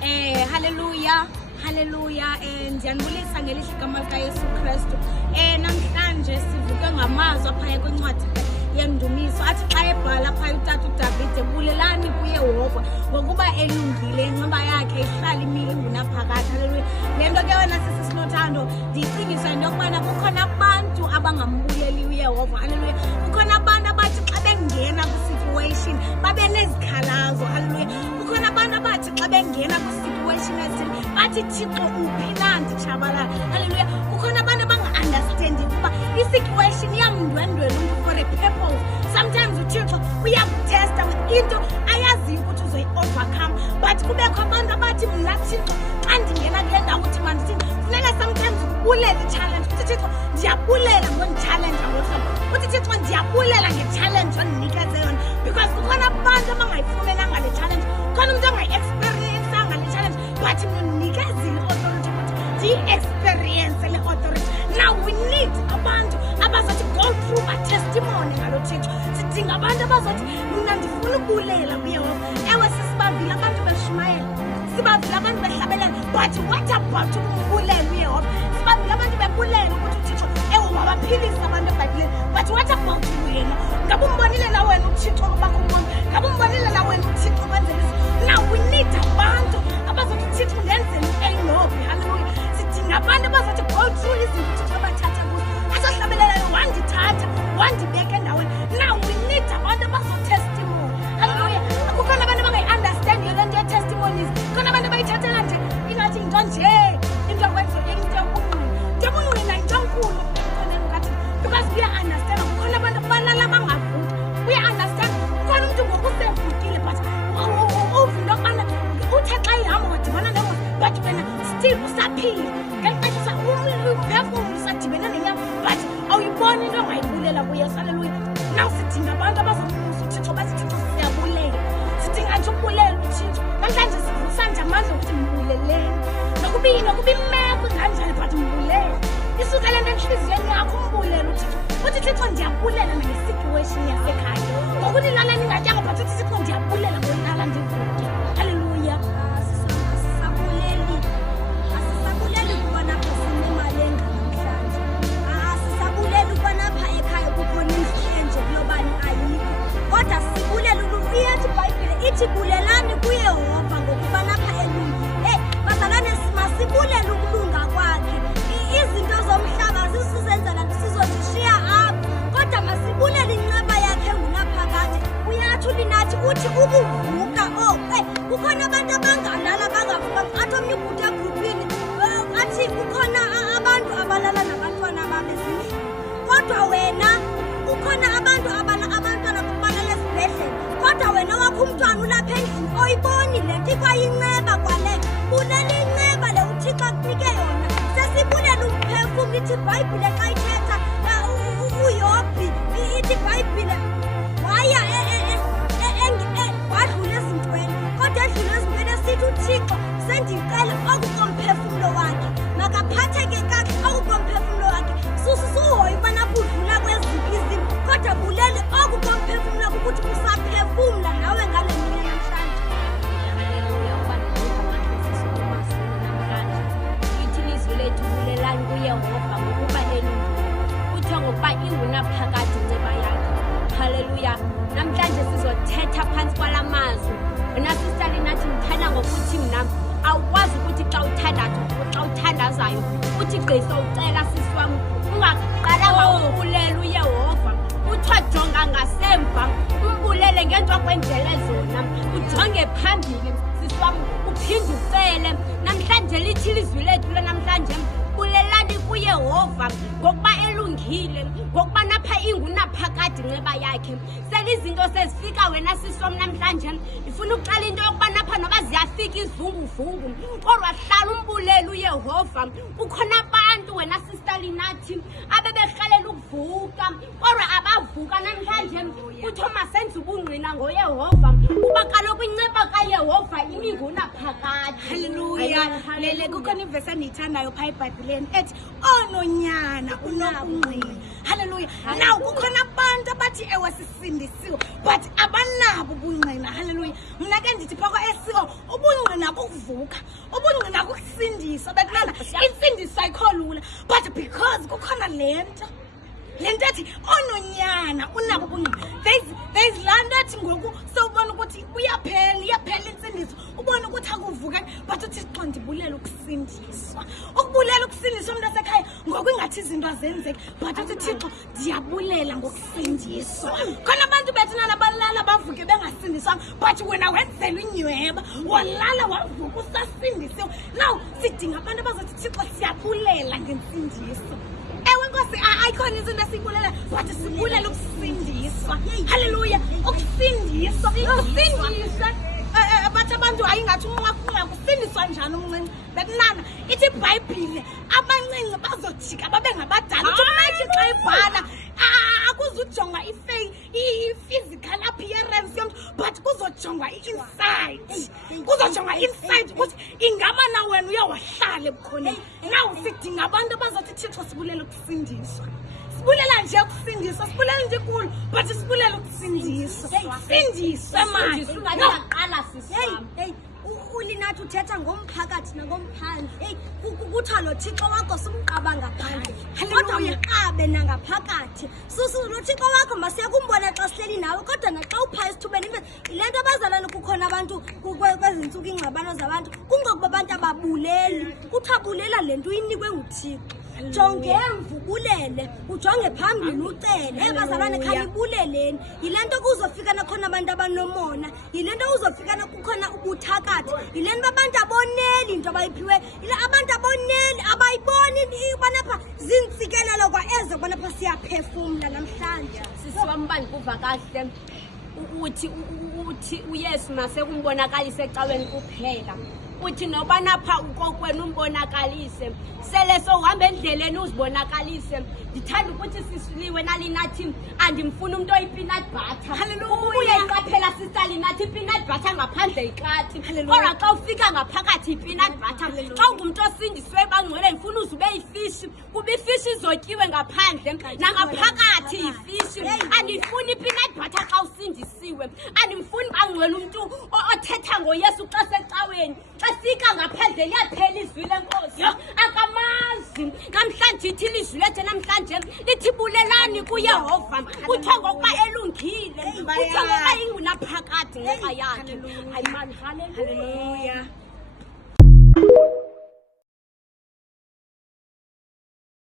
Hallelujah, hallelujah. Ndiyanibulisa ngelihle igama likaYesu Kristu. Namhlanje sivuke ngamazwi aphaya kwencwadi yendumiso athi xa ebhala phaya utata uDavide, bulelani kuYehova ngokuba elungile, inxiba yakhe ihlala imile ingunaphakade. Hallelujah. Le nto ke wena sisinothando ndiyicingisa into yokubana kukhona abantu abangambuleli uYehova. Hallelujah. Kukhona abantu abathi xa bengena kwi-situation babe nezikhalazo. Hallelujah. Kukhona abantu abathi xa bengena kwi-situation esithile bathi Thixo uphi na nditshabalala. Hallelujah. Kukhona abantu abanga-understandi ukuba i-situation iyamndwendwela umntu for a purpose. Sometimes uThixo uyakutesta with into ayaziyo ukuthi uzoyi-overcome, but kubekho abantu abathi mna Thixo xa ndingena kule ndawo uthi mandithini, funeka sometimes ubulele i-challenge. Uthi Thixo ndiyabulela ngonditshalenja ngohlobo, uthi Thixo ndiyabulela nge-challenge ondinikeze yona, because kukhona abantu abangayifumenanga le challenge, khona umntu angayi-experiencanga le challenge, but mna ndinikezile i-authority ukuthi ndiyi-experience le authority. Now we need abantu abazothi go through a testimony ngalo Thixo. Sidinga abantu abazothi mna ndifuna ukubulela kuYehova. Ewe sisibavile abantu beshumayela, sibavile abantu behlabelela, but what about ukubulela uYehova? Sibavile abantu bebulela ukuthi uThixo ewe wabaphilisa abantu eBhayibhileni, but what about wena? Ngabe umbonile na wena uThixo ukuba kumbona? Ngabe umbonile na wena uThixo kwenzela isso? Now we need abantu abazothi uThixo ndenzele eyinobhi. Hallelujah. Sidinga abantu abazothi go through izinto uThixo bathathe kuzo, azohlabelela wandithatha wandibeka endaweni. Now we need abantu abazotestimony. Hallelujah. Kukhona abantu abangayi-understandi le nto ye-testimonies. Kukhona abantu abayithathela nje ingathi into nje, into yokwenza into yobungqina. Into yobungqina yinto enkulu because uya-understand. Kukhona abantu abalala bangavuki, uya-understand. Kukhona umntu ngoku usevukile but uva into yokubana uthe xa ihamba wadibana nengozi but wena still usaphile. Ngeli xesha umphefumlo usadibene nenyama but awuyiboni into ongayibulela kuYesu. Hallelujah. Now sidinga abantu abazokubuza uThixo bathi Thixo siyabulela, sidinga nje ukubulela uThixo. Namhlanje sivusa nje amandla ukuthi mbuleleni nokuba imeko kanjani but mbulele. Isuka le nto enhliziyweni yakho umbulele uThixo, uthi Thixo ndiyabulela nange-situation yasekhaya ngokuthi lala ningatyanga but uthi Thixo ndiyabulela ngonala ndivuke. Hallelujah. Asisabuleli kuba napha sinemali engamhlanje. Asisabuleli kuba napha ekhaya kukhona indlu enje kulobani ayikho. Kodwa sibulela iyathi iBhayibhile ithi bulelani kuYehova ngokuba napha elungile. Bazalwane masibulele ukulunga kwakhe. Izinto zomhlaba zisizenzela sizozishiya apha, kodwa masibulele inceba yakhe engunaphakade. Uyathi ulinathi uthi ukuvuka kukhona abantu abangalala bangavuka. Athi omnye ubhuti egrupini athi kukhona abantu abalala nabantwana babezindlu, kodwa wena kukhona abantu abantwana balala esibhedlela, kodwa wena wakho umntwana ulapha endlini oyiboni le nto ikwayinceba kwale. Bulela inceba le uThixo akunike yona. Sesibulela umphefumlo. Ithi iBhayibhile xa ithetha uYobhi, ithi iBhayibhile waya wadlula ezintweni, kodwa edlula ezintweni esithi uThixo sendicela okukomphefumlo wakhe makaphatheke kakuhle okukomphefumlo wakhe. Suhoye ubana budlula kweziphi izinto, kodwa bulele okukomphefumlo wakhe ukuthi usaphefumla nawe ngale mini namhlanje. Lethu bulelani kuYehova ngokuba elungile, kuthiwa ngokuba ingunaphakade inceba yakhe. Hallelujah. Namhlanje sizothetha phantsi kwala mazwi. Wena sister linathi ndithanda ngokuthi mna awukwazi ukuthi xa uthandazayo uthi gqisa ucela sisi wam ungaqalanga umbulela uYehova. Kuthiwa jonga ngasemva umbulele ngento akwenzele zona, ujonge phambili sisi wam uphinde ucele. Namhlanje lithi ilizwi lethu namhlanje bulelani kuYehova ngokuba elungile, ngokuba napha ingunaphakade inceba yakhe. Selizinto sezifika wena sisom namhlanje ndifuna ukuxela into yokuba napha noba ziyafika izunguvungu kodwa hlala umbulela uYehova. Kukhona abantu wena sister linathi abeberhalela ukuvuka kodwa abavuka namhlanje. Kuthiwa masenze ubungqina ngoYehova kuba kaloku inceba kaYehova imingunaphakade. Hallelujah. Lele kukhona ivesi endiyithandayo phaa eBhayibhileni ethi oononyana unobungqina. Hallelujah. Now kukhona abantu abathi ewe sisindisiwe but abanabo ubungqina. Hallelujah. Mna ke ndithi phakho esiko ubungqina ukuvuka ubungqina kukusindisa bekulala insindiso ayikho lula but because kukhona lento ethi ononyana unabo ubungqina there's laa nto ethi ngoku sewubona ukuthi iyaphela insindiso ubona ukuthi akuvuke but uthi xa ndibulela ukusindiswa ukubulela ukusindiswa umntu asekhaya ngoku ingathi izinto azenzeki but uthi Thixo ndiyabulela ngokusindiswa khona abantu bethu nala balala bavuke bengasindiswanga but wena wenzelwa inyweba walala wavuka usasindisiwe now sidinga abantu abazothi Thixo siyabulela ngensindiso ewe nkosi ayikhona izinto esibulela but sibulela ukusindiswa haleluya ukusindiswa ukusindiswa bathi abantu ayingathi kusindiswa njani umncinci bekunana ithi iBhayibhile abancinci bazojika babe ngabadala uthi mayithi xa ibhala akuzujonga i-physical appearance yomntu but kuzojonga i-inside kuzojonga inside ukuthi ingaba na wena uyawahlala ebukhoneni naw sidinga abantu abazothi Thixo sibulela ukusindiswa sibulela nje ukusindiswa sibulela nje kulo but sibulela ukusindiswa sindiswa manje ungaqala sisami ulinathi uthetha ngomphakathi nangomphandle kuthiwa lo Thixo wakho simqaba ngaphandle kodwa umqabe nangaphakathi lo Thixo wakho masiya kumbona xa sihleli nawe kodwa naxa uphaya esithubeni ile nto abazalwane kukhona abantu kwezi ntsuku ingxabano zabantu kungokuba abantu ababuleli kuthiwa bulela le nto uyinikwe nguThixo jongemva ubulele ujonge phambili ucele bazalwane khanibuleleni yile nto kuzofika nakhona abantu abanomona yile nto uzofika kukhona ubuthakathi yile nto abantu aboneli into abayiphiwe abantu aboneli abayiboni banapha zintsikelelo kwa ezo banapha siyaphefumla namhlanje sisiwamba ndikuva kahle uthi uYesu masekumbonakalise ecaweni kuphela uthi noba napha ukokwenu umbonakalise sele sohamba endleleni uzibonakalise ndithanda ukuthi sisiliwe nalinathi andimfuna umuntu oyipeanut butter ubuye iqaphela sisalinathi ipeanut butter ngaphandle iqathi kodwa xa ufika ngaphakathi ipeanut butter xa ungumuntu osindiswe bangcwele ndifuna uzube ifishi kuba ifishi izotyiwe ngaphandle nangaphakathi ifishi andifuni ipeanut butter xa usindisiwe andimfuni bangcwele umuntu othetha ngoYesu xa secaweni xa sika ngaphandle liyaphela izwi lenkosi akamazi namhlanje ithi ilizwi lethu namhlanje lithi bulelani kuYehova kuthiwa ngokuba elungile kuthiwa ngokuba ingunaphakade ngenxa yakhe hayi man haleluya